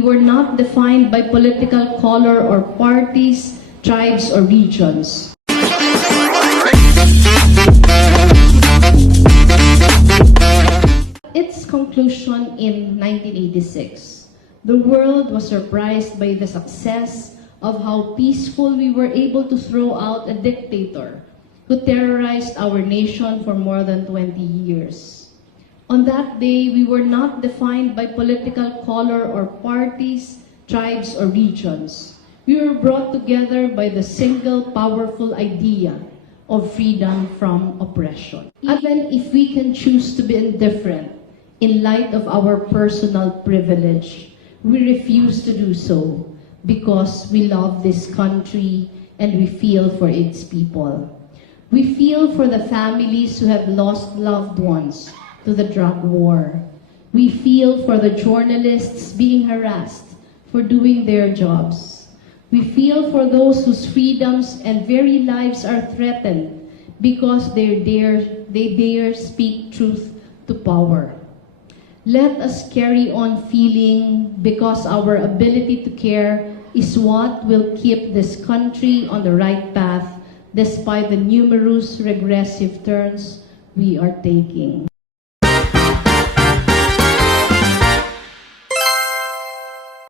we were not defined by political color or parties, tribes, or regions. Its conclusion in 1986, the world was surprised by the success of how peaceful we were able to throw out a dictator who terrorized our nation for more than 20 years. On that day, we were not defined by political color or parties, tribes, or regions. We were brought together by the single powerful idea of freedom from oppression. Even if we can choose to be indifferent in light of our personal privilege, we refuse to do so because we love this country and we feel for its people. We feel for the families who have lost loved ones to the drug war. We feel for the journalists being harassed for doing their jobs. We feel for those whose freedoms and very lives are threatened because they dare speak truth to power. Let us carry on feeling, because our ability to care is what will keep this country on the right path despite the numerous regressive turns we are taking.